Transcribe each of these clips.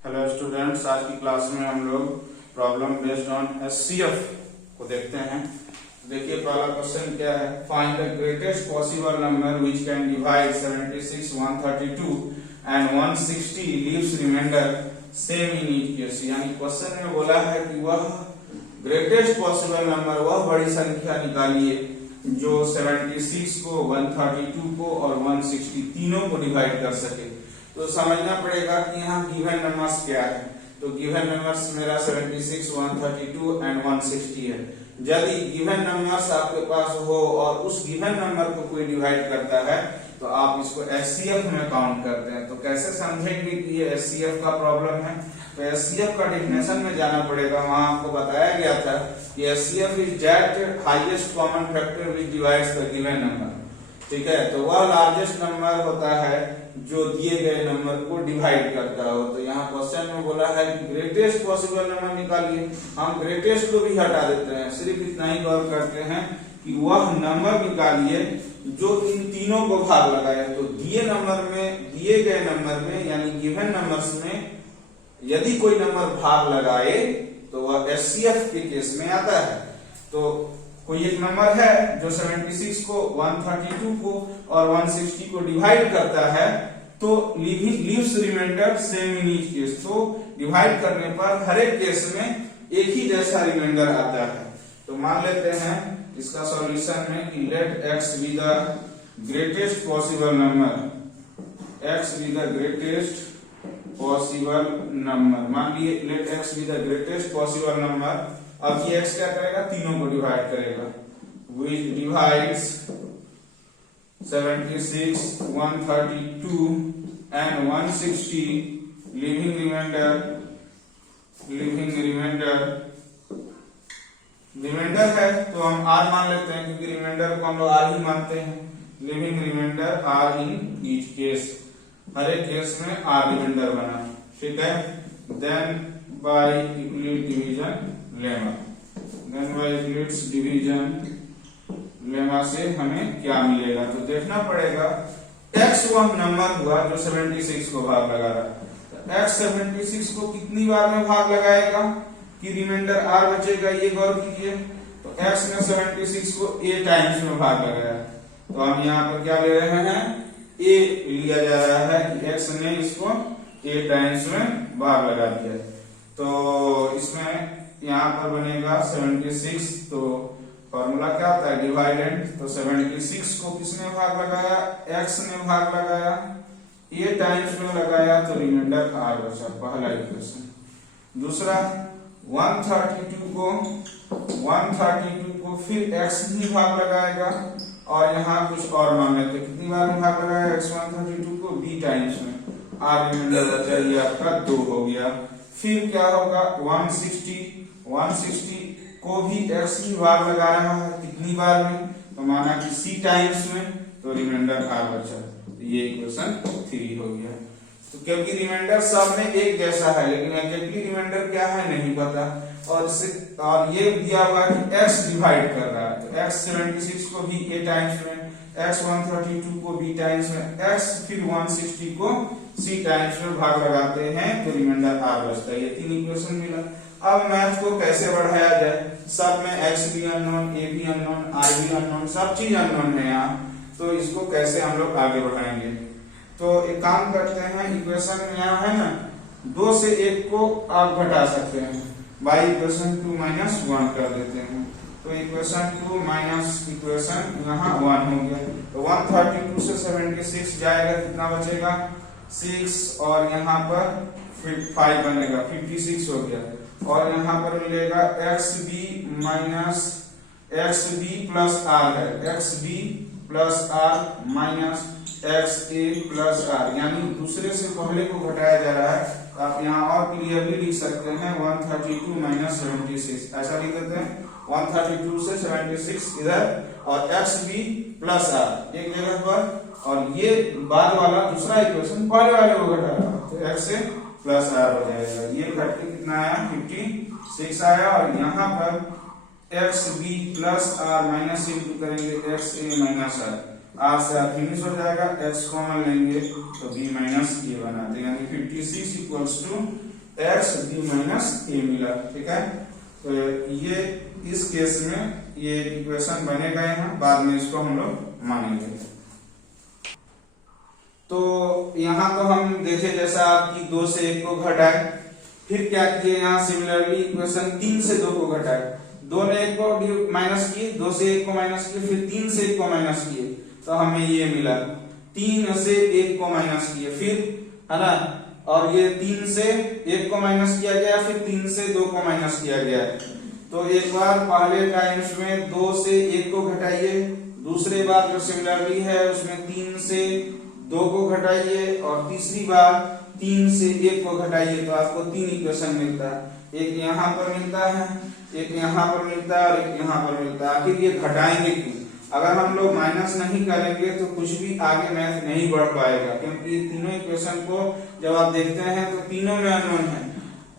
Hello students, आज की class में हम लोग प्रॉब्लम बेस्ड ऑन एचसीएफ को देखते हैं। देखिए पहला क्वेश्चन क्या है, find the greatest possible number which can divide 76, 132 and 160 leaves reminder same in each case. यानी क्वेश्चन में बोला है कि वह ग्रेटेस्ट पॉसिबल नंबर, वह बड़ी संख्या निकालिए जो 76 को, 132 को और 160 तीनों को डिवाइड कर सके। तो समझना पड़ेगा कि यहाँ गिवन नंबर्स क्या है। तो गिवन नंबर्स मेरा 76, 132 एंड 160 है। यदि गिवन नंबर्स आपके पास हो और उस गिवन नंबर को कोई डिवाइड करता है तो आप इसको एचसीएफ में काउंट करते हैं। तो कैसे समझेंगे कि ये एचसीएफ का प्रॉब्लम है? तो एचसीएफ का डेफिनेशन में जाना पड़ेगा। वहां आपको बताया गया था कि HCF is that highest common factor which divides the given number. ठीक है, तो वह लार्जेस्ट नंबर होता है जो दिए गए नंबर को डिवाइड करता हो। तो यहाँ क्वेश्चन में बोला है कि ग्रेटेस्ट पॉसिबल नंबर निकालिए। हम ग्रेटेस्ट को भी हटा देते हैं, सिर्फ इतना ही गौर करते हैं कि वह नंबर निकालिए जो इन तीनों को भाग लगाए। तो दिए गए नंबर में यानी गिवन नंबर्स में यदि कोई नंबर भाग लगाए तो वह एचसीएफ के केस में आता है। तो कोई एक नंबर है जो 76 को, 132 को और 160 को डिवाइड करता है, तो leaves reminder same in each case. तो डिवाइड करने पर हर एक केस में एक ही जैसा रिमाइंडर आता है। तो मान लेते हैं इसका सॉल्यूशन है कि let x be the greatest possible number, x be the greatest possible number. मान लिए let x be the greatest possible number. अब ये x क्या करेगा, तीनों को डिवाइड करेगा, which divides 76, 132 and 160 leaving reminder है तो हम r मान लेते हैं क्योंकि रिमाइंडर को हम लोग r ही मानते हैं। Living remainder r in each case, हर एक केस में r रिमाइंडर बना। ठीक है, then by Euclid division lemma, then by Euclid's division lemma से हमें क्या मिलेगा। तो देखना पड़ेगा x वह नंबर हुआ जो 76 को भाग लगा रहा है। तो x 76 को कितनी बार में भाग लगाएगा कि रिमाइंडर r बचेगा, ये गौर कीजिए। तो x ने 76 को a टाइम्स में भाग लगाया, तो हम यहाँ पर क्या ले रहे हैं, a लिया जा रहा है कि x ने इसको a टाइम्स में भाग लगा दिया। तो इसमें यहाँ पर बनेगा 76। तो फॉर्मूला क्या होता है, डिवाइडेंड। तो 76 को किसने भाग लगाया, x ने भाग लगाया, a टाइम्स में लगाया, तो रिमाइंडर r बचा, पहला इक्वेशन। दूसरा 132 को फिर x ही भाग लगाएगा और यहाँ कुछ और मान लेते, कितनी बार में भाग लगाएगा x 132 को, b टाइम्स में, r रिमाइंडर बचा, ये आपका 2 हो गया। फिर क्या होगा 160 को भी x ही भाग लगा रहा है, कितनी बार में, तो माना कि c टाइम्स में, तो रिमाइंडर r बचा। तो ये इक्वेशन 3 हो गया। तो क्योंकि रिमाइंडर सब में एक जैसा है लेकिन एग्जैक्टली रिमाइंडर क्या है नहीं पता, और ये दिया हुआ कि x डिवाइड कर रहा है। तो x 76 को भी a टाइम्स में, x 132 को b टाइम्स में, x फिर 160 को c टाइम्स में भाग लगाते हैं तो रिमाइंडर r बचता है। ये 3 इक्वेशन मिला। अब मैथ को कैसे बढ़ाया जाए, सब में x भी अननोन, a भी अननोन, r भी अननोन, सब चीज अननोन है यहाँ। तो इसको कैसे हम लोग आगे बढ़ाएंगे, तो एक काम करते हैं, इक्वेशन यहाँ है ना, 2 से 1 को आप घटा सकते हैं, बाई इक्वेशन 2 माइनस 1 कर देते हैं। तो इक्वेशन 2 माइनस इक्वेशन यहाँ 1 हो गया। तो 132 से 76 जाएगा, कितना बचेगा 6, और यहाँ पर 5 बनेगा, 56 हो गया। और यहाँ पर मिलेगा xb minus xb plus r है, xb plus r minus xa plus r, यानी दूसरे से पहले को घटाया जा रहा है। आप यहाँ और क्लियरली लिख सकते हैं 132 माइनस 76, ऐसा लिख देते हैं 132 से 76 इधर, और xb प्लस r एक जगह पर, और ये बाद वाला दूसरा इक्वेशन पहले वाले को घटा रहा है, तो x से प्लस r हो जाएगा। ये घट के कितना आया, 56 आया। और यहाँ पर xb plus r minus into करेंगे xa माइनस r, r से r फिनिश हो जाएगा, x कॉमन लेंगे तो b माइनस a बना देगा, यानी 56 equals to x b minus a मिला। ठीक है, तो ये इस केस में ये इक्वेशन बनेगा यहाँ, बाद में इसको हम लोग मानेंगे। तो यहाँ तो हम देखे जैसा आपकी 2 से 1 को घटाए, फिर क्या किए यहाँ सिमिलरली इक्वेशन 3 से 2 को घटाए, 2 ने 1 को माइनस किए, 2 से 1 को माइनस किए, फिर 3 से 1 को माइनस किए, तो हमें ये मिला। 3 से 1 को माइनस किए फिर, है ना, और ये 3 से 1 को माइनस किया गया, फिर 3 से 2 को माइनस किया गया। तो एक बार पहले टाइम्स में 2 से 1 को घटाइए, दूसरे बार जो सिमिलरली है उसमें 3 से 2 को घटाइए, और तीसरी बार 3 से 1 को घटाइए, तो आपको 3 इक्वेशन मिलता है। एक यहाँ पर मिलता है, एक यहाँ पर मिलता है, और एक यहाँ पर मिलता है। आखिर ये घटाएंगे क्यों? अगर हम लोग माइनस नहीं करेंगे तो कुछ भी आगे मैथ नहीं बढ़ पाएगा, क्योंकि तीनों इक्वेशन को जब आप देखते हैं तो तीनों में अननोन है,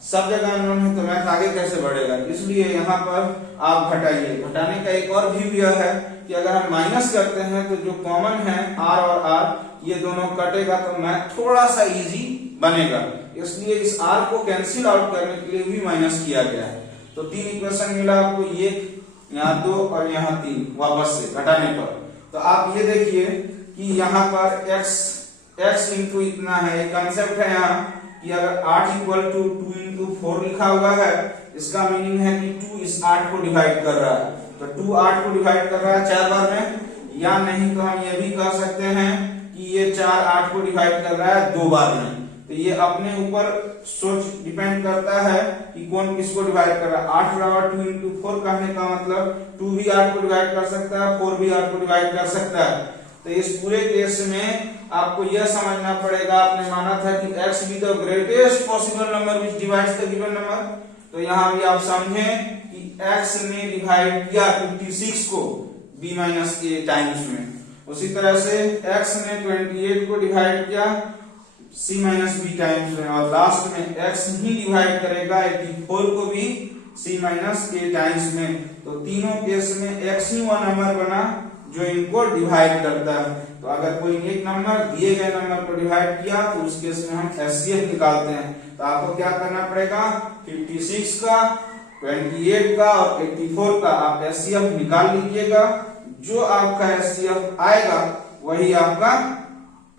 सब जगह अननोन है, तो मैथ आगे कैसे बढ़ेगा? इसलिए यहाँ पर आप घटाइए। घटाने का एक और भी यह है कि अगर हम माइनस करते हैं तो जो कॉमन है आर और आर, ये दोनों कटेगा, तो मैथ थोड़ा सा इजी बनेगा। इसलिए इस आर को कैंसिल आउट करने के लिए भी माइनस किया गया है। तो 3 इक्वेशन मिला आपको, ये यहाँ 2 और यहाँ 3 वापस से घटाने पर। तो आप ये देखिए कि यहाँ पर x इंटू इतना है, एक कंसेप्ट है यहाँ कि अगर 8 इक्वल टू 2 इंटू 4 लिखा हुआ है, इसका मीनिंग है कि 2 इस 8 को डिवाइड कर रहा है। तो 2 8 को डिवाइड कर रहा है 4 बार में, या नहीं तो हम ये भी कह सकते हैं कि ये 4 8 को डिवाइड कर रहा है 2 बार में। तो ये अपने ऊपर सोच डिपेंड करता है कि कौन किसको डिवाइड कर रहा है। 8 बराबर 2 इंटू 4 कहने का मतलब 2 भी 8 को डिवाइड कर सकता है, 4 भी 8 को डिवाइड कर सकता है। तो इस पूरे केस में आपको यह समझना पड़ेगा, आपने माना था कि x be the greatest possible number which divides the given number, तो यहाँ भी आप समझें कि x ने डिवाइड किया 56 को b माइनस a टाइम्स में, उसी तरह से x ने 28 को डिवाइड किया c माइनस b टाइम्स में, और लास्ट में x ही डिवाइड करेगा 84 को भी c माइनस a टाइम्स में। तो तीनों केस में x ही वो नंबर बना जो इनको डिवाइड करता है। तो अगर कोई एक नंबर दिए गए नंबर को डिवाइड किया तो उस केस में हम एचसीएफ निकालते हैं। तो आपको क्या करना पड़ेगा, 56 का, 28 का और 84 का आप एचसीएफ निकाल लीजिएगा। जो आपका एचसीएफ आएगा वही आपका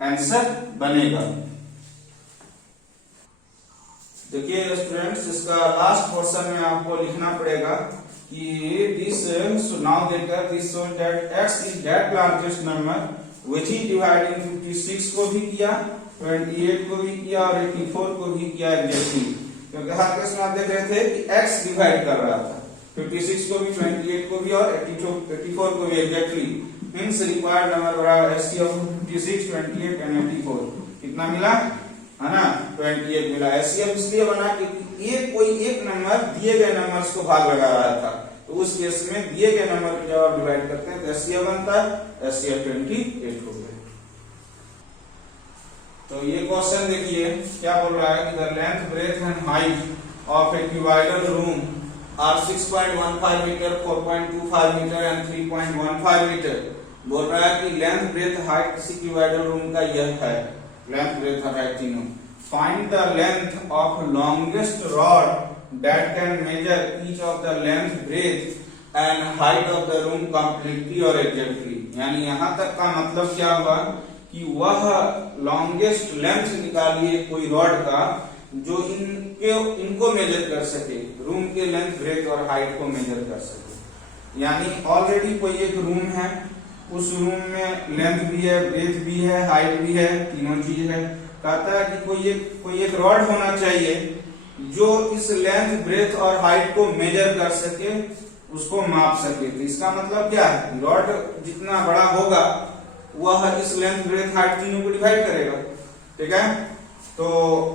आंसर बनेगा। देखिए स्टूडेंट्स, इसका लास्ट पोर्शन में आपको लिखना पड़ेगा कि this now that this shows that x is that largest number which is dividing 56 को भी किया, 28 को भी किया और 84 को भी किया एग्जैक्टली, क्योंकि हर केस में आप देख रहे थे कि x डिवाइड कर रहा था 56 को भी, 28 को भी और 84 को भी एग्जैक्टली। मींस रिक्वायर्ड नंबर बराबर एचसीएफ ऑफ 56, 28 एंड 84 कितना मिला, है ना, 28 मिला। एचसीएफ इसलिए बना कि कोई एक नंबर दिए गए नंबर्स को भाग लगा रहा था, तो उस केस में दिए गए नंबर को जब आप डिवाइड करते हैं तो एचसीएफ बनता है, एचसीएफ 28 हो गया। तो ये क्वेश्चन देखिए क्या बोल रहा है कि the length breadth and height of a cuboidal room are 6.15 metre, 4.25 metre and 3.15 metre. बोल रहा है कि लेंथ ब्रेथ हाइट किसी क्यूबॉइडल रूम का यह है, लेंथ ब्रेथ और हाइट तीनों। Find the length of longest rod that can measure each of the length, breadth and height of the room completely or exactly। यानी यहाँ तक का मतलब क्या हुआ कि वह longest length निकालिए कोई रॉड का जो इनको मेजर कर सके, रूम के लेंथ, ब्रेथ और हाइट को मेजर कर सके। यानी ऑलरेडी कोई एक रूम है, उस रूम में लेंथ भी है, ब्रेथ भी है, हाइट भी है, तीनों चीज है। कहता है कि कोई एक रॉड होना चाहिए जो इस लेंथ, ब्रेथ और हाइट को मेजर कर सके, उसको माप सके। तो इसका मतलब क्या है, रॉड जितना बड़ा होगा वह इस लेंथ, ब्रेथ, हाइट तीनों को डिवाइड करेगा। ठीक है, तो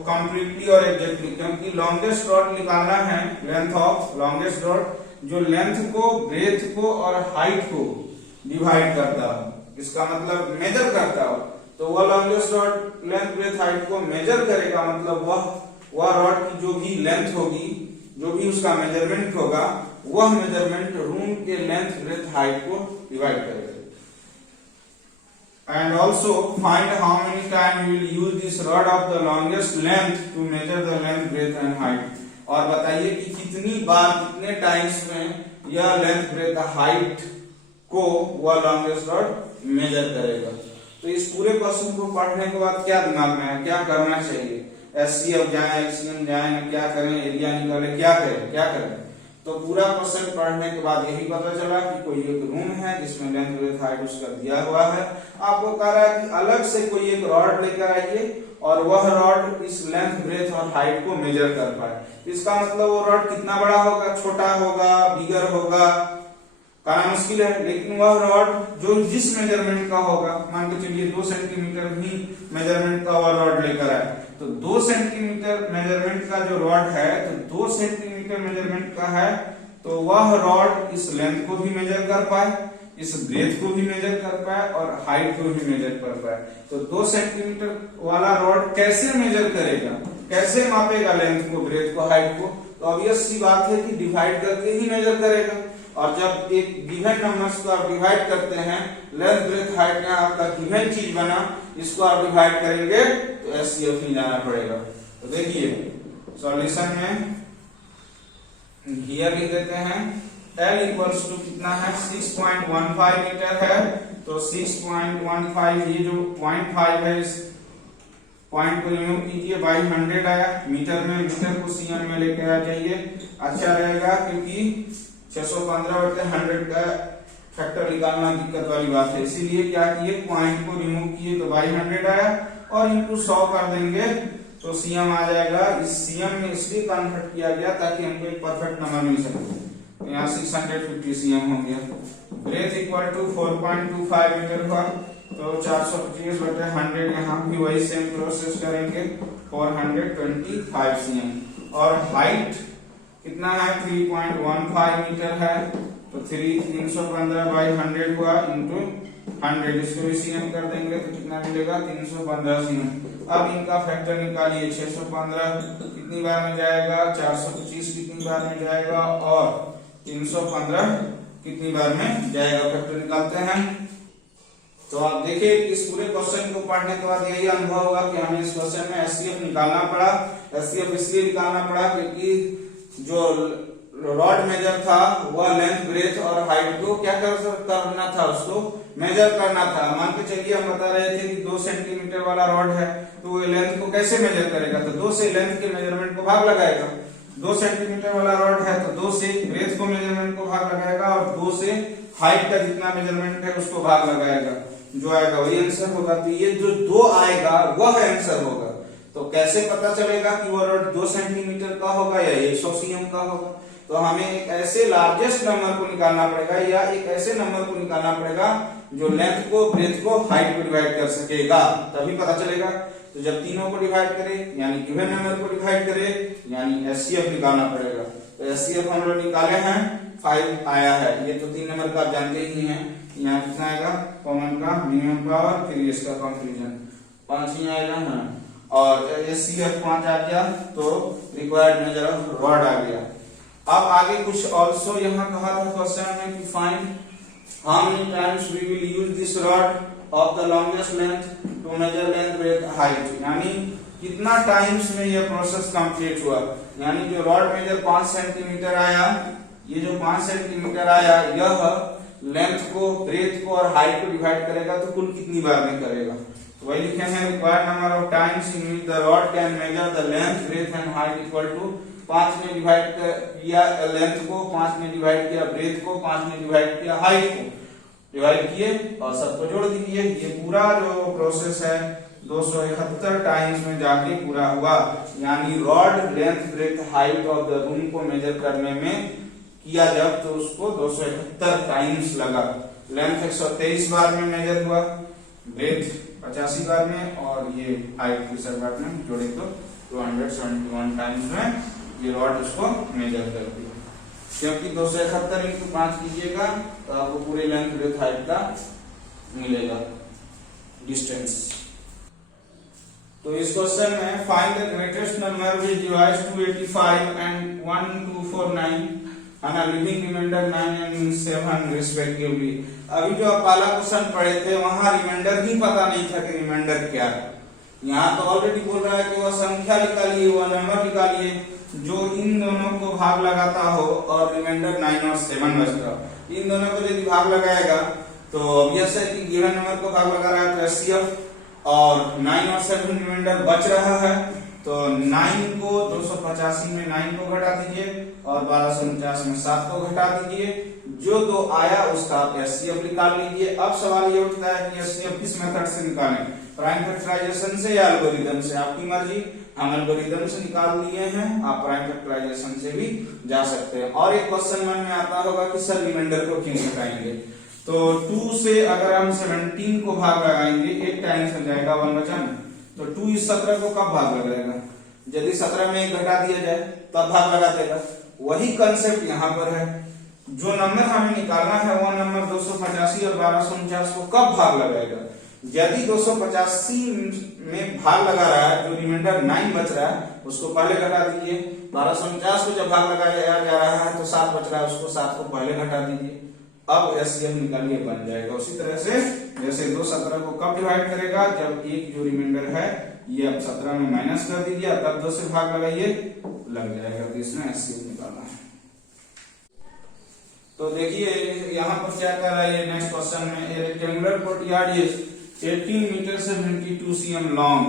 कंप्लीटली और एग्जैक्टली, क्योंकि लॉन्गेस्ट रॉड निकालना है, लेंथ ऑफ लॉन्गेस्ट रॉड जो लेंथ को, ब्रेथ को और हाइट को डिवाइड करता हो, इसका मतलब मेजर करता हो। तो वह longest rod length, breadth, height को मेजर करेगा, मतलब वह रॉड की जो भी लेंथ होगी, जो भी उसका मेजरमेंट होगा, वह मेजरमेंट रूम के लेंथ, ब्रेथ, हाइट को डिवाइड करेगा। and also find how many time you will use this rod of the longest length to measure the length, breadth and height. और बताइए कि कितनी बार कितने टाइम्स में यह लेंथ, ब्रेथ, हाइट को वह लॉन्गेस्ट रॉड मेजर करेगा। तो इस पूरे क्वेश्चन को पढ़ने के बाद क्या दिमाग में है, क्या करना चाहिए? एचसीएफ जाए, एलसीएम जाए, क्या करें, एरिया निकाले, क्या करें? तो पूरा क्वेश्चन पढ़ने के बाद यही पता चला कि कोई एक रूम है जिसमें लेंथ, ब्रेथ, हाइट उसका दिया हुआ है। आपको कह रहा है कि अलग से कोई एक रॉड लेकर आइए और वह रॉड इस लेंथ, ब्रेथ और हाइट को मेजर कर पाए। इसका मतलब वो रॉड कितना बड़ा होगा, छोटा होगा, बिगर होगा, कहना मुश्किल है, लेकिन वह रॉड जो जिस मेजरमेंट का होगा, मान के चलिए 2 सेंटीमीटर भी मेजरमेंट का वह रॉड लेकर आए, तो 2 सेंटीमीटर मेजरमेंट का जो रॉड है, तो 2 सेंटीमीटर मेजरमेंट का है, तो वह रॉड इस लेंथ को भी मेजर कर पाए, इस ब्रेथ को भी मेजर कर पाए और हाइट को भी मेजर कर पाए। तो 2 सेंटीमीटर वाला रॉड कैसे मेजर करेगा, कैसे मापेगा लेंथ को, ब्रेथ को, हाइट को? तो ऑब्वियस सी बात है कि डिवाइड करके ही मेजर करेगा। और जब एक गिवन नंबर्स को आप डिवाइड करते हैं, लेंथ, ब्रेथ, हाइट का आपका गिवन चीज बना, इसको आप डिवाइड करेंगे तो एचसीएफ ही जाना पड़ेगा। तो देखिए सॉल्यूशन में हियर लिख देते हैं L इक्वल्स टू कितना है, 6.15 मीटर है, तो 6.15 ये जो 0.5 है, इस पॉइंट को रिमूव कीजिए, बाई 100 आया मीटर में, मीटर को सीएम में लेके आ जाइए, अच्छा रहेगा, क्योंकि 615/100 का फैक्टर निकालना दिक्कत वाली बात है। इसीलिए क्या किए, पॉइंट को रिमूव किए तो बाई 100 आया और इंटू 100 कर देंगे तो सीएम आ जाएगा। इस सीएम में इसलिए कन्वर्ट किया गया ताकि हमको एक परफेक्ट नंबर मिल सके। तो यहाँ 650 सीएम हो गया। ब्रेथ इक्वल टू 4.25 मीटर हुआ, तो 425/100, यहाँ भी वही सेम प्रोसेस करेंगे, 425 सीएम। और हाइट कितना है, 3.15 मीटर है, तो 315/100 हुआ इंटू 100, इसको भी सीएम कर देंगे तो कितना मिलेगा, 315 सीएम। अब इनका फैक्टर निकालिए, 615 कितनी बार में जाएगा, 425 कितनी बार में जाएगा और 315 कितनी बार में जाएगा, फैक्टर निकालते हैं। तो आप देखिए इस पूरे क्वेश्चन को पढ़ने के बाद यही अनुभव होगा कि हमें इस क्वेश्चन में एचसीएफ निकालना पड़ा। एचसीएफ इसलिए निकालना पड़ा क्योंकि जो रॉड मेजर था वह लेंथ, ब्रेथ और हाइट को क्या करना था, उसको मेजर करना था। मान के चलिए हम बता रहे थे कि 2 सेंटीमीटर वाला रॉड है, तो वो लेंथ को कैसे मेजर करेगा, तो 2 से लेंथ के मेजरमेंट को भाग लगाएगा। 2 सेंटीमीटर वाला रॉड है तो 2 से ब्रेथ को मेजरमेंट को भाग लगाएगा और 2 से हाइट का जितना मेजरमेंट है उसको भाग लगाएगा, जो आएगा वही आंसर होगा। तो ये जो 2 आएगा वह आंसर होगा। तो कैसे पता चलेगा कि वो रॉड 2 सेंटीमीटर का होगा या 100 सीएम का होगा? तो हमें एक ऐसे लार्जेस्ट नंबर को निकालना पड़ेगा या एक ऐसे नंबर को निकालना पड़ेगा जो लेंथ को, ब्रेथ को, हाइट को डिवाइड कर सकेगा, तभी पता चलेगा। तो जब तीनों को डिवाइड करें यानी गिवन नंबर को डिवाइड करें यानी एचसीएफ निकालना पड़ेगा। तो एचसीएफ हम लोग निकाले हैं, 5 आया है। ये तो 3 नंबर का आप जानते ही हैं। यहाँ कितना आएगा, कॉमन का मिनिमम पावर, फिर इसका कंक्लूजन 5 ही आएगा ना, और एचसीएफ 5 आ गया तो रिक्वायर्ड मेजर ऑफ रॉड आ गया। अब आगे कुछ ऑल्सो यहाँ कहा था क्वेश्चन में कि find how many times we will use this rod of the longest length to measure length, breadth, height, यानी कितना टाइम्स में यह प्रोसेस कंप्लीट हुआ। यानी जो रॉड मेजर 5 सेंटीमीटर आया, ये जो 5 सेंटीमीटर आया, यह लेंथ को, ब्रेथ को और हाइट को डिवाइड करेगा तो कुल कितनी बार में करेगा। तो वही लिखे हैं, required number of times in which the rod can measure the length, breadth and height equal to 5 में डिवाइड किया लेंथ को, 5 में डिवाइड किया ब्रेथ को, 5 में डिवाइड किया हाइट को, डिवाइड किए और सबको जोड़ दीजिए। ये पूरा जो प्रोसेस है 271 टाइम्स में जाके पूरा हुआ। यानी rod length, breadth, height of the room को मेजर करने में किया जब, तो उसको 271 टाइम्स लगा। लेंथ 123 बार में मेजर हुआ, ब्रेथ 85 बार में और ये हाइट 30 बार में जोड़े तो 271 टाइम्स में ये रॉड उसको मेजर कर दिया। क्योंकि 271 इंटू 5 कीजिएगा तो आपको पूरे लेंथ, ब्रेथ, हाइट का मिलेगा डिस्टेंस। तो इस क्वेश्चन में find the greatest number which divides 285 and 1249 है ना, लिविंग रिमाइंडर 9 एंड 7 रिस्पेक्टिवली। अभी जो आप पहला क्वेश्चन पढ़े थे वहां रिमाइंडर ही पता नहीं था कि रिमाइंडर क्या है। यहाँ तो ऑलरेडी बोल रहा है कि वह संख्या निकालिए, वह नंबर निकालिए जो इन दोनों को भाग लगाता हो और रिमाइंडर 9 और 7 बचता हो। इन दोनों को यदि भाग लगाएगा तो ऑब्वियस है कि गिवन नंबर को भाग लगा रहा है तो एचसीएफ, और 9 और 7 रिमाइंडर बच रहा है तो 9 को 285 में 9 को घटा दीजिए और 1249 में 7 को घटा दीजिए। जो दो आया उसका आप एचसीएफ निकाल लीजिए। अब सवाल ये उठता है कि एचसीएफ किस मेथड से निकालें, प्राइम फैक्टराइजेशन से या एल्गोरिथम से, आपकी मर्जी। हम एल्गोरिथम से निकाल लिए हैं, आप प्राइम फैक्टराइजेशन से भी जा सकते हैं। और एक क्वेश्चन मन में आता होगा कि सर रिमाइंडर को क्यों घटाएंगे, तो 2 से अगर हम 17 को भाग लगाएंगे 8 टाइम्स हो जाएगा 1 बचा ना, तो 2 इस 17 को कब भाग लगाएगा, यदि 17 में 1 घटा दिया जाए तब भाग लगा देगा। वही कंसेप्ट यहाँ पर है, जो नंबर हमें निकालना है वह नंबर 285 और 1249 को कब भाग लगाएगा। यदि 285 में भाग लगा रहा है, जो रिमाइंडर 9 बच रहा है उसको पहले घटा दीजिए। 1249 को जब भाग लगाया जा रहा है तो 7 बच रहा है, उसको 7 को पहले घटा दीजिए। अब एचसीएफ निकालिए, बन जाएगा। उसी तरह से जैसे 2 17 को कब डिवाइड करेगा, जब एक जो रिमाइंडर है ये अब 17 में माइनस कर दीजिए, तब 2 से भाग लगाइए, लग जाएगा। तो इसमें एचसीएफ निकालना है। तो देखिए यहाँ पर क्या कर रहा है, नेक्स्ट क्वेश्चन में a rectangular courtyard is 18 metre 72 cm long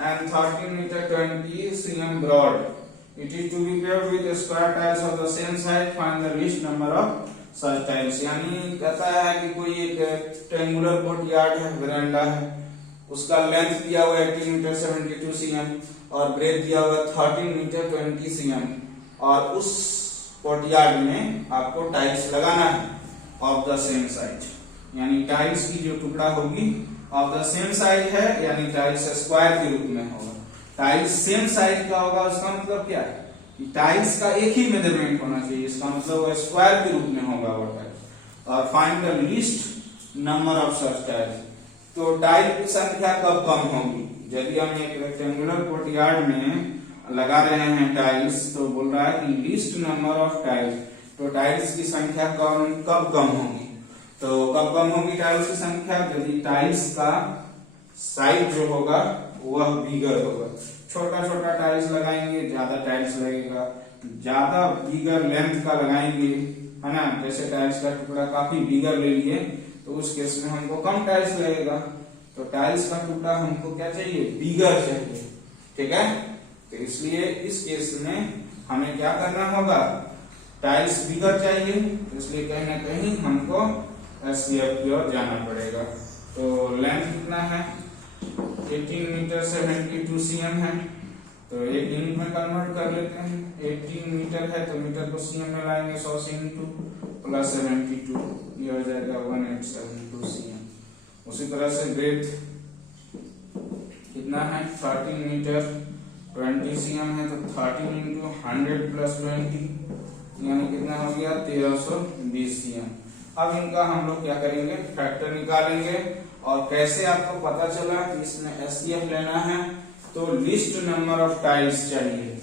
and 13 meter 20 cm broad. It is to be paved with square tiles of the same size. Find the least number of such tiles. यानी कहता है कि कोई एक rectangular courtyard है, veranda है, उसका length दिया हुआ है 18 मीटर 72 cm और ब्रेथ दिया हुआ है 13 मीटर 20 cm, और उस कोर्टयार्ड में आपको टाइल्स लगाना है ऑफ द सेम साइज। यानी टाइल्स की जो टुकड़ा होगी ऑफ द सेम साइज है, यानी टाइल्स स्क्वायर के रूप में होगा। टाइल्स सेम साइज का होगा, उसका मतलब क्या है कि टाइल्स का एक ही मेजरमेंट होना चाहिए, इसका मतलब वो स्क्वायर के रूप में होगा वो टाइल्स। और find the least number of such tiles, तो टाइल की संख्या कब कम होगी। यदि हम एक रेक्टेंगुलर कोर्टयार्ड में लगा रहे हैं टाइल्स, तो बोल रहा है कि लीस्ट नंबर ऑफ टाइल्स, तो टाइल्स की संख्या कब कम होगी। तो कब कम होगी टाइल्स की संख्या, यदि टाइल्स का साइज जो होगा वह बिगर होगा। छोटा छोटा टाइल्स लगाएंगे ज्यादा टाइल्स लगेगा, ज्यादा बिगर लेंथ का लगाएंगे, है ना, जैसे टाइल्स का टुकड़ा काफी बिगर ले लिए तो उस केस में हमको कम टाइल्स लगेगा। तो टाइल्स का टुकड़ा हमको क्या चाहिए, बिगर चाहिए, ठीक है। तो इसलिए इस केस में हमें क्या करना होगा, टाइल्स बिगर चाहिए, तो इसलिए कहीं ना कहीं हमको एचसीएफ की ओर जाना पड़ेगा। तो लेंथ कितना है, 18 मीटर 72 cm है, तो एक यूनिट में कन्वर्ट कर लेते हैं। 18 मीटर है तो मीटर को सीएम में लाएंगे, 100 से इंटू प्लस 72, ये हो जाएगा 1872 cm। उसी तरह से ब्रेथ कितना है, 13 मीटर 20 cm है, तो 13 इंटू 100 प्लस 20 यानी कितना हो गया 1320 cm। अब इनका हम लोग क्या करेंगे, फैक्टर निकालेंगे। और कैसे आपको पता चला कि इसमें एचसीएफ लेना है, तो लिस्ट नंबर ऑफ टाइल्स चाहिए,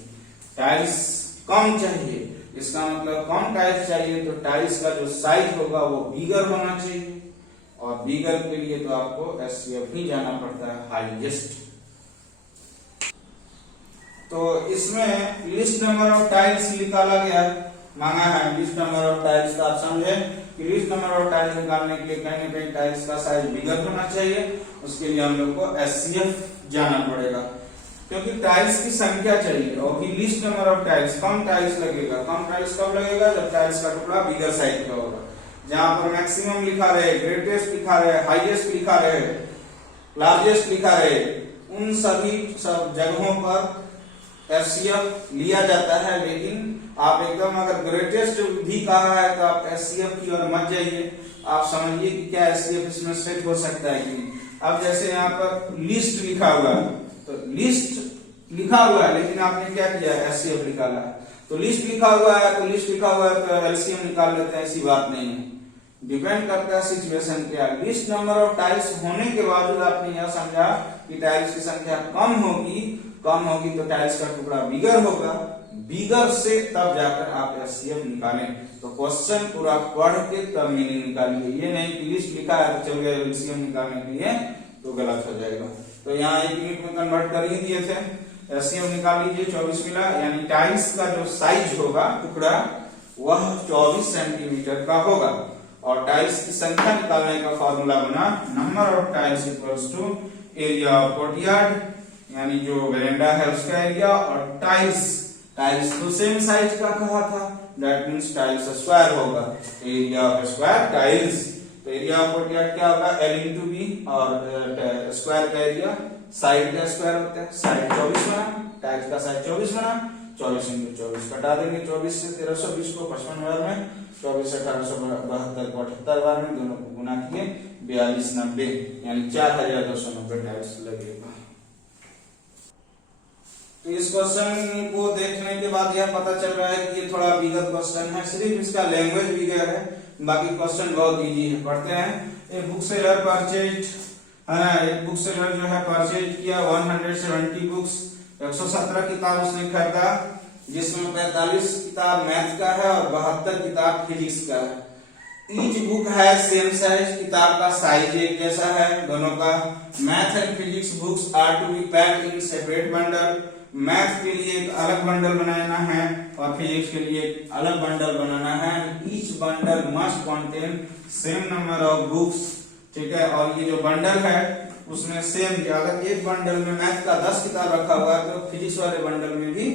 टाइल्स कम चाहिए, इसका मतलब कम टाइल्स चाहिए तो टाइल्स का जो साइज होगा वो बिगर होना चाहिए, और बिगर के लिए तो आपको एचसीएफ ही जाना पड़ता है, हाईएस्ट। तो इसमें लिस्ट नंबर ऑफ टाइल्स निकाला गया, मांगा है लिस्ट नंबर ऑफ टाइल्स का। आप समझे कि लिस्ट नंबर ऑफ टाइल्स निकालने के लिए कहीं ना कहीं टाइल्स का साइज बिगर होना चाहिए, उसके लिए हम लोग को एचसीएफ जाना पड़ेगा, क्योंकि टाइल्स की संख्या चाहिए। और list number of tiles, come tiles लगेगा। कम टाइल्स कब लगेगा, जब टाइल्स का टुकड़ा बिगर साइज का होगा। जहां पर मैक्सिमम लिखा रहे, ग्रेटेस्ट लिखा रहे, हाईएस्ट लिखा रहे, लार्जेस्ट लिखा रहे, उन सभी सब जगहों पर एचसीएफ लिया जाता है। लेकिन आप एकदम अगर ग्रेटेस्ट भी कहा है तो आप एचसीएफ की ओर मत जाइए, आप समझिए कि क्या एचसीएफ इसमें सेट हो सकता है कि नहीं। अब जैसे यहाँ पर लिस्ट लिखा हुआ है, तो लिस्ट लिखा हुआ है लेकिन आपने क्या किया, एचसीएफ निकाला है। तो लिस्ट लिखा हुआ है तो लिस्ट लिखा हुआ है तो एलसीएम निकाल लेते हैं, ऐसी बात नहीं है। डिपेंड करता है सिचुएशन क्या है। लिस्ट नंबर ऑफ टाइल्स होने के बावजूद आपने यह समझा कि टाइल्स की संख्या कम होगी, कम होगी तो टाइल्स का टुकड़ा बिगर होगा, बिगर से तब जाकर आप एचसीएफ निकालें। तो क्वेश्चन पूरा पढ़ के तब मीनिंग निकालिए, ये नहीं कि लिस्ट लिखा है तो चल गए एलसीएम निकालने के लिए तो गलत हो जाएगा। तो यहाँ 1 यूनिट में कन्वर्ट कर ही दिए थे, एचसीएफ निकाल लीजिए 24 मिला, यानी टाइल्स का जो साइज होगा टुकड़ा वह 24 सेंटीमीटर का होगा। और टाइल्स की संख्या निकालने का फॉर्मूला बना number of tiles equals to area of courtyard, यानी जो वेरेंडा है उसका एरिया, और टाइल्स तो सेम साइज का कहा था, दैट मींस टाइल्स स्क्वायर होगा, एरिया ऑफ स्क्वायर टाइल्स। तो एरिया ऑफ कोर्टयार्ड क्या होगा, L इंटू बी, और स्क्वायर का एरिया साइड का स्क्वायर होता है, साइड 24 बना, टाइल्स का साइड 24 बना, 24 इंटू 24 कटा देंगे, 24 से 1320 को 55 बार में, 24 से 1872 को 78 बार में, दोनों को गुना किए 4290, यानी 4290 टाइल्स लगेगा। तो इस क्वेश्चन को देखने के बाद यह पता चल रहा है कि ये थोड़ा बिगर क्वेश्चन है, सिर्फ इसका लैंग्वेज बिगर है, बाकी क्वेश्चन बहुत इजी है। पढ़ते हैं। एक बुक सेलर परचेज है ना, एक बुक सेलर जो है परचेज किया 170 बुक्स, 117 किताब उसने खरीदा, जिसमें 45 किताब मैथ का है और 72 किताब फिजिक्स का है। ईच बुक है सेम साइज, किताब का साइज एक जैसा है दोनों का। Math and physics books are to be packed in separate bundle, math के लिए एक अलग बंडल बनाना है और फिजिक्स के लिए एक अलग बंडल बनाना है। Each bundle must contain same number of books, ठीक है। और ये जो बंडल है उसमें सेम, अगर एक बंडल में मैथ का 10 किताब रखा हुआ है तो फिजिक्स वाले बंडल में भी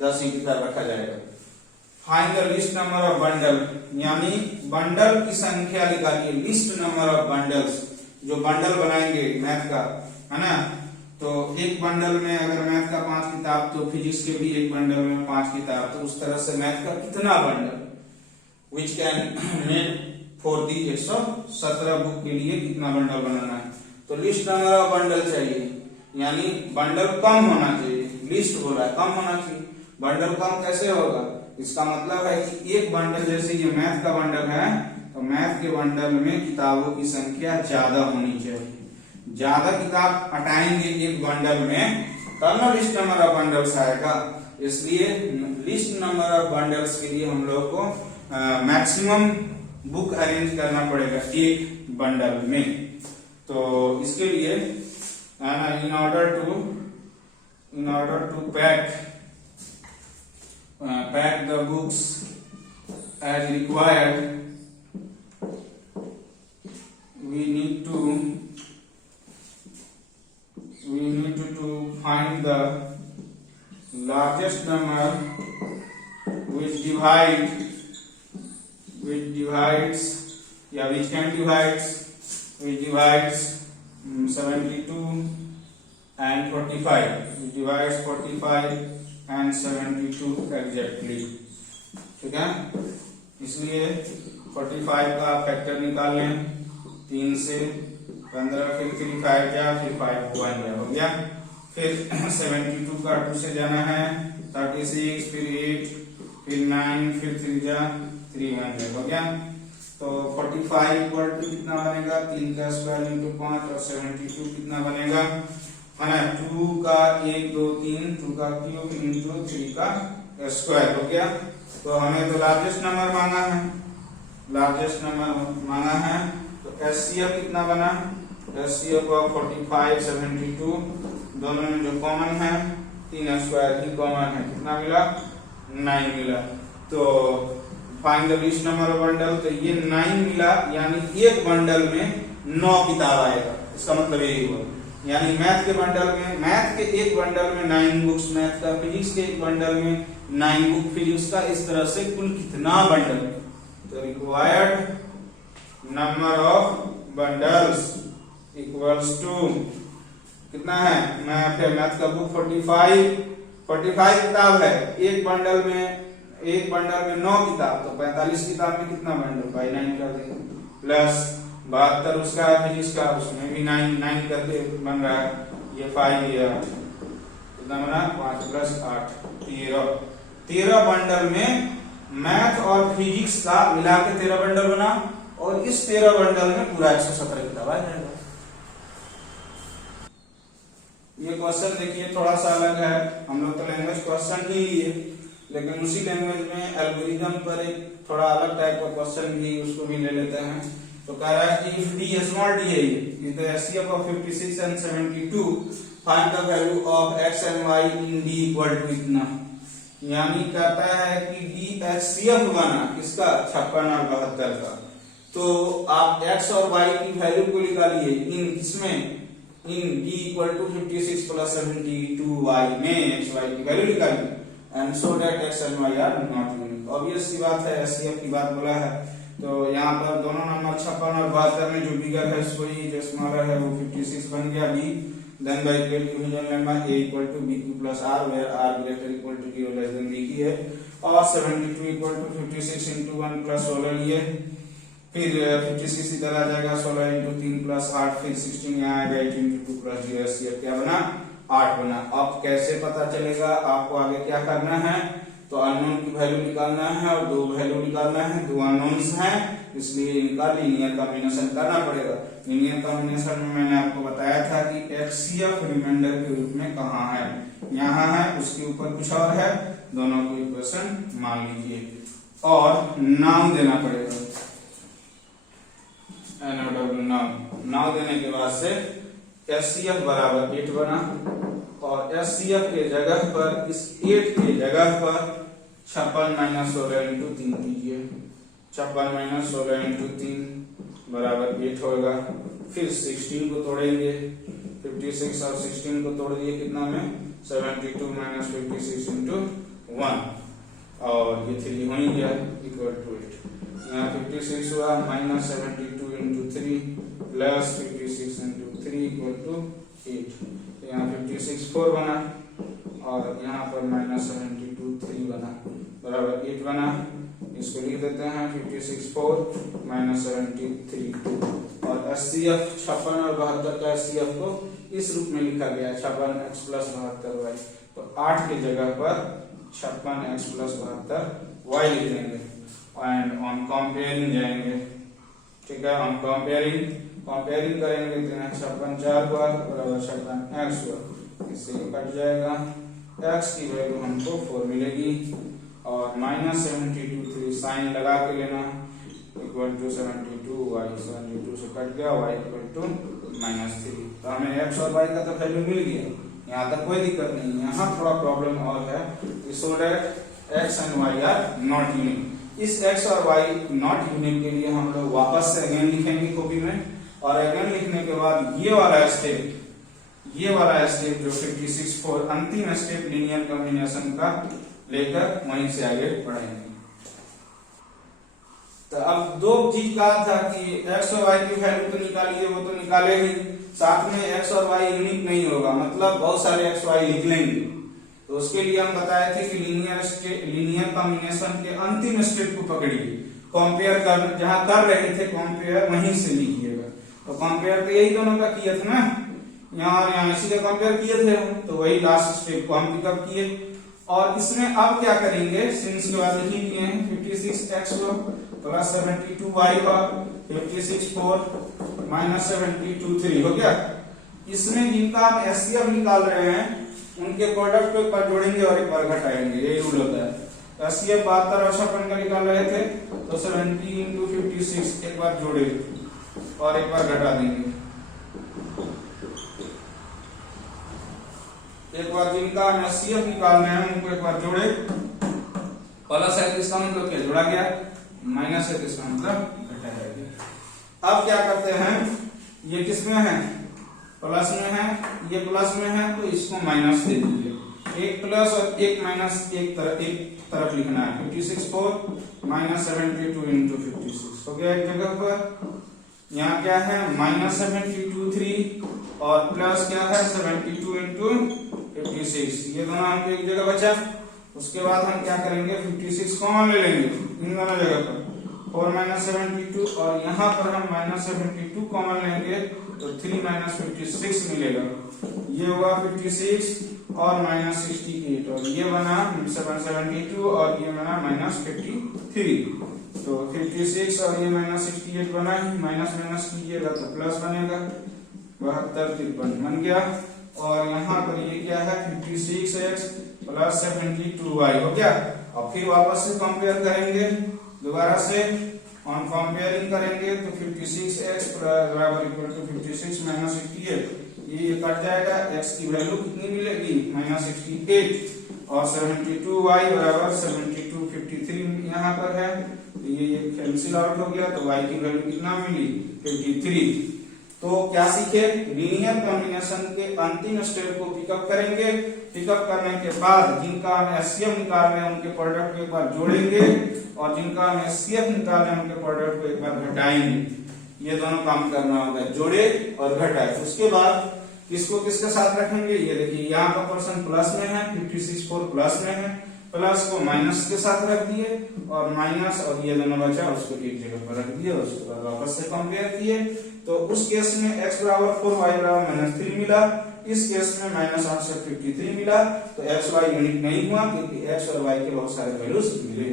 10 ही किताब रखा जाएगा। Find the list number of bundle, यानी बंडल की संख्या निकालिए, लिस्ट नंबर ऑफ बंडल्स, जो बंडल बनाएंगे मैथ का, है ना। तो एक बंडल में अगर मैथ का 5 किताब तो फिजिक्स के भी एक बंडल में 5 किताब, तो उस तरह से मैथ का कितना bundle which can made for the 117 book के लिए कितना बंडल बनाना है। तो लिस्ट नंबर ऑफ बंडल चाहिए, यानी बंडल कम होना चाहिए, लिस्ट हो रहा है कम होना चाहिए। बंडल कम कैसे होगा, इसका मतलब है कि एक बंडल, जैसे ये मैथ का बंडल है तो मैथ के बंडल में किताबों की संख्या ज्यादा होनी चाहिए, ज्यादा किताब हटाएंगे एक बंडल में तब ना लिस्ट नंबर ऑफ बंडल्स आएगा। इसलिए लिस्ट नंबर ऑफ बंडल्स के लिए हम लोग को मैक्सिमम बुक अरेंज करना पड़ेगा एक बंडल में। तो इसके लिए in order to pack the books as required, we need to find the largest number which divides 72 and 45, which divides 45 and 72 exactly, ठीक है। इसलिए 45 का फैक्टर निकाल लें, 3 से 15, फिर 3 5 जा, फिर 5 1 जा, हो गया। फिर 72 का 2 से जाना है, 36, फिर 8, फिर 9, फिर 3 जा, 3 1 जा, हो गया। तो 45 इक्वल टू कितना बनेगा, 3 का स्क्वायर इंटू 5, और 72 कितना बनेगा, है ना, 2 का 1 2 3, 2 का क्यूब इंटू 3 का स्क्वायर, हो गया। तो हमें तो लार्जेस्ट नंबर मांगा है, तो एचसीएफ कितना बना, एचसीएफ ऑफ 45 72, दोनों में जो कॉमन है 3 स्क्वायर ही कॉमन है, कितना मिला 9 मिला। तो find the list number of bundle, तो ये 9 मिला, यानी एक बंडल में 9 किताब आएगा, इसका मतलब यही हुआ। यानी मैथ के एक बंडल में 9 बुक्स मैथ का, फिजिक्स के एक बंडल में 9 बुक फिजिक्स का, इस तरह से कुल कितना बंडल। तो required number of bundles equals to कितना है, मैथ का बुक 45 किताब है, एक बंडल में 9 किताब, तो 45 किताब में कितना बंडल, बाई 9 कर देंगे, प्लस 72 उसका है फिजिक्स का, उसमें भी 9 करके बन रहा है, ये 5 ये 8, कितना बना 5 प्लस 8 13 बंडल में मैथ और फिजिक्स का मिला के 13 बंडल बना, और इस 13 बंडल में पूरा 117 किताब आ जाएगा। ये क्वेश्चन देखिए थोड़ा सा अलग है, हम लोग तो लैंग्वेज क्वेश्चन ही लिए, लेकिन उसी लैंग्वेज में एल्गोरिथम पर एक थोड़ा अलग टाइप का क्वेश्चन भी उसको भी ले लेते हैं। तो कह रहा है कि इफ डी स्मॉल डी है is the HCF of 56 and 72, find the value of x and y in d equal to इतना। यानी कहता है कि डी एचसीएफ बना किसका, 56 और 72 का। तो आप x और y की वैल्यू को निकालिए इन किसमें, in d equal to 56 plus 72y में x y की वैल्यू निकालिए and so that x and y are not unique. Obvious सी बात है, एचसीएफ की बात बोला है, तो यहाँ पर दोनों नंबर 56 और 72 में जो बिगर है उसको ही, जो स्मॉलर है वो 56 बन गया b। Then by equal to division lemma a equal to bq plus r where r greater equal to b less than b की है, और 72 इक्वल टू 56 into 1 प्लस 16 लिए, फिर 56 इधर आ जाएगा, 16 into 3 प्लस 8, फिर 16 यहाँ आएगा, 8 into 2 प्लस 0, एचसीएफ क्या बना, 8 बना। अब कैसे पता चलेगा, आपको आगे क्या करना है, तो अननोन की वैल्यू निकालना है और दो वैल्यू निकालना है, दो अननोन्स हैं, इसलिए इनका लीनियर कॉम्बिनेशन करना पड़ेगा। लीनियर कॉम्बिनेशन में मैंने आपको बताया था कि एचसीएफ रिमाइंडर के रूप में कहाँ है, यहाँ है, उसके ऊपर कुछ और है, दोनों को इक्वेशन मान लीजिए और नाम देना पड़ेगा, नाम देने के बाद से एचसीएफ बराबर 8 बना, और एचसीएफ के जगह पर, इस 8 के जगह पर 56 माइनस 16 इंटू 3 कीजिए, 56 माइनस 16 इंटू 3 बराबर 8 होगा। फिर 16 को तोड़ेंगे, 56 और 16 को तोड़ दिए कितना में, 72 माइनस 56 इंटू 1, और ये 3 हो ही गया इक्वल टू 8। यहाँ 56 हुआ minus 72 into 3 plus 56 into 3 equal to 8। यहाँ 56 4 बना, और यहाँ पर माइनस 72 3 बना, बराबर 8 बना। इसको लिख देते हैं 56 4 माइनस 73 2, और एचसीएफ 56 और 72 का एचसीएफ को इस रूप में लिखा गया है, 56 x प्लस 72 y। तो 8 के जगह पर 56 x प्लस 72 y लिख देंगे एंड ऑन कंपेयरिंग जाएंगे, ठीक है, ऑन कंपेयरिंग करेंगे तो यहाँ 56 4 बार बराबर 56 x हुआ, इससे कट जाएगा, x की वैल्यू हमको 4 मिलेगी, और माइनस 72 3 साइन लगा के लेना इक्वल टू 72 y, 72 से कट गया, y इक्वल टू -3। तो हमें x और y का तो वैल्यू मिल गया, यहाँ तक कोई दिक्कत नहीं। यहाँ थोड़ा प्रॉब्लम और है, so that x and y are not unique. इस x और y नॉट यूनिक के लिए हम लोग वापस से अगेन लिखेंगे कॉपी में, और अगेन लिखने के बाद ये वाला स्टेप जो 56 4 अंतिम स्टेप लीनियर कॉम्बिनेशन का लेकर वहीं से आगे बढ़ेंगे। तो अब दो चीज कहा था कि x और y की वैल्यू तो निकालिए, वो तो निकाले ही, साथ में x और y यूनिक नहीं होगा, मतलब बहुत सारे x y लिख लेंगे। तो उसके लिए हम बताए थे कि लीनियर कॉम्बिनेशन के अंतिम स्टेप को पकड़िए, कंपेयर कर, जहां कर रहे थे कंपेयर वहीं से लिखिएगा। तो कंपेयर तो यही दोनों का किया था ना, यहाँ और यहाँ इसी का कंपेयर किए थे, तो वही लास्ट स्टेप को हम पिकअप किए। और इसमें अब क्या करेंगे, सिंस के बाद लिख दिए हैं 56x को प्लस 72y का 56 4 माइनस 72 3 हो गया। इसमें जिनका आप एचसीएफ निकाल रहे हैं उनके प्रोडक्ट को एक बार जोड़ेंगे और एक बार घटाएंगे, यही रूल होता है। एचसीएफ 72 और 56 का निकाल रहे थे, तो 70 into 56 एक बार जोड़े और एक बार घटा देंगे। एक बार जिनका एचसीएफ निकालना है उनको एक बार जोड़े, प्लस है इसका मतलब क्या जोड़ा गया, माइनस है इसका मतलब घटाया गया। अब क्या करते हैं, ये किसमें है, प्लस में है, ये प्लस में है, तो इसको माइनस दे दीजिए, एक प्लस और एक माइनस एक तरफ लिखना है। 56 4 माइनस 72 इंटू 56 हो गया एक जगह पर। यहाँ क्या है माइनस 72 3 और प्लस क्या है 72 इंटू 56, ये दोनों हमको एक जगह बचा। उसके बाद हम क्या करेंगे 56 कॉमन ले लेंगे इन दोनों जगह पर, 4 माइनस 72, और यहाँ पर हम माइनस 72 कॉमन लेंगे तो 3 माइनस 56 मिलेगा। ये हुआ 56 और माइनस 68, और ये बना 772 और ये बना माइनस 53। तो 56 और ये माइनस 68 बना ही, माइनस माइनस कीजिएगा तो प्लस बनेगा, 72 53 बन गया। और यहाँ पर ये क्या है 56x प्लस 72y हो गया। अब फिर वापस से कंपेयर करेंगे, दोबारा से ऑन कंपेयरिंग करेंगे तो 56x बराबर इक्वल टू 56 माइनस 68, ये कट जाएगा, x की वैल्यू कितनी मिलेगी -68 और 72y बराबर 72 53 यहाँ पर है, तो ये कैंसिल आउट हो गया, तो y की वैल्यू कितना मिली 53। तो क्या सीखे, लीनियर कॉम्बिनेशन के अंतिम स्टेप को पिकअप करेंगे। पिकअप करने के बाद जिनका हमें एचसीएफ निकालने हैं उनके प्रोडक्ट को एक बार जोड़ेंगे और जिनका हमें एचसीएफ निकालने हैं उनके प्रोडक्ट को एक बार घटाएंगे। ये दोनों काम करना होगा, जोड़े और घटाए। उसके बाद किसको किसके साथ रखेंगे, ये देखिए यहाँ का पर्सन प्लस में है, 56 4 प्लस में है, प्लस को माइनस के साथ रख दिए और माइनस और ये दोनों बचा उसको एक जगह पर रख दिए, उसके बाद वापस से कंपेयर किए। तो उस केस में x बराबर 4 y बराबर -3 मिला, इस केस में -8 से 53 मिला। तो x y यूनिट नहीं हुआ क्योंकि x और y के बहुत सारे वैल्यूज मिले।